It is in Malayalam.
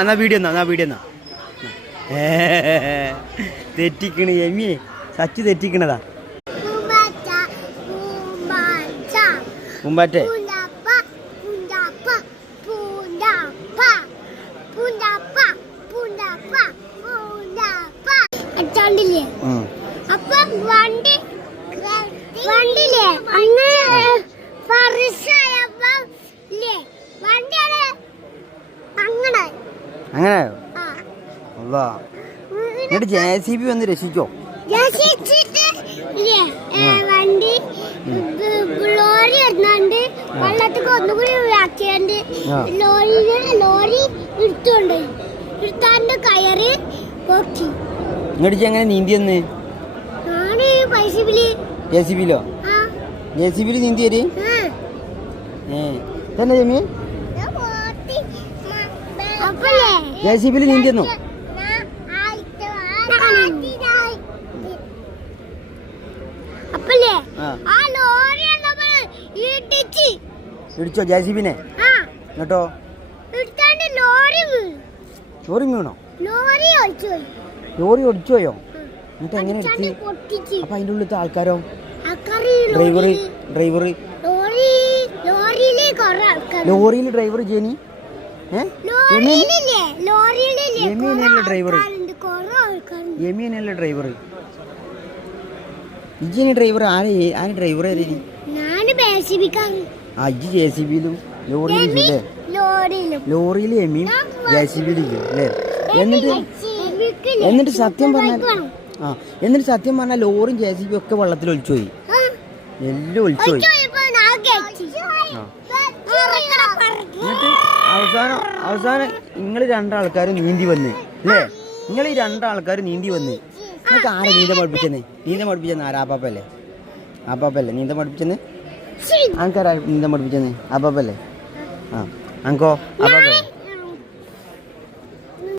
എന്നാ വീഡിയോ എന്നാ തെറ്റിക്കണ് എമ്മിയെ സച്ചു തെറ്റിക്കണതാ. പൂമ്പാറ്റേ അപ്പൊ വണ്ടിയില്ലേ അങ്ങനെ അങ്ങനെയോ? അല്ലാ എന്നിട്ട് JCB വന്ന് രക്ഷിച്ചോ? വണ്ടി ലോറി വരുന്നുണ്ട്, വെള്ളത്തിൽ ഒന്നുകൂടി ആക്കിയാണ്ട് ലോറി എടുത്താണ്ട് കയറി പൊക്കി. എന്നിട്ട് എങ്ങനെ നീന്തി വന്ന്? JCBയിലോ? JCBയിൽ നീന്തി വരി തന്നെ ജമി? JCBയിൽ നീന്തി വന്നു? ഇടിച്ചോ JCBനെ? എന്നിട്ടോ ലോറി വീണോ? ലോറി ഒടിച്ചോയോ? എന്നിട്ട് എങ്ങനെ എടുത്ത്? അപ്പൊ അതിൻ്റെ ഉള്ളിലത്തെ ആൾക്കാരോ? ഡ്രൈവർ ലോറിയിൽ ഡ്രൈവർ ജെനി യമീനല്ലേ ഡ്രൈവർ? ഇജ്ജിന് ഡ്രൈവർ ആര് ഡ്രൈവർ ആര്? അജ്ജി JCBയിലും ലോറിയിൽ യമീൻ JCBയിലും അല്ലേ? എന്നിട്ട് സത്യം പറഞ്ഞാൽ ലോറിയും JCB ഒക്കെ വെള്ളത്തിൽ ഒലിച്ചുപോയി, എല്ലാം ഒലിച്ചുപോയി. എന്നിട്ട് അവസാനം നിങ്ങൾ രണ്ടാൾക്കാരും നീന്തി വന്ന് അല്ലേ? നിങ്ങൾ ഈ രണ്ടാൾക്കാരും നീന്തി വന്ന് നിങ്ങൾക്ക് ആരെ നീന്തം പഠിപ്പിച്ചെന്ന്? ആരാപ്പാപ്പല്ലേ? ആപ്പാപ്പല്ലേ നീന്തം പഠിപ്പിച്ചെന്ന്? ആൾക്കാരാ നീന്തം പഠിപ്പിച്ചെന്ന്? ആപ്പാപ്പല്ലേ? അങ്കോ ആപ്പാപ്പല്ലേ?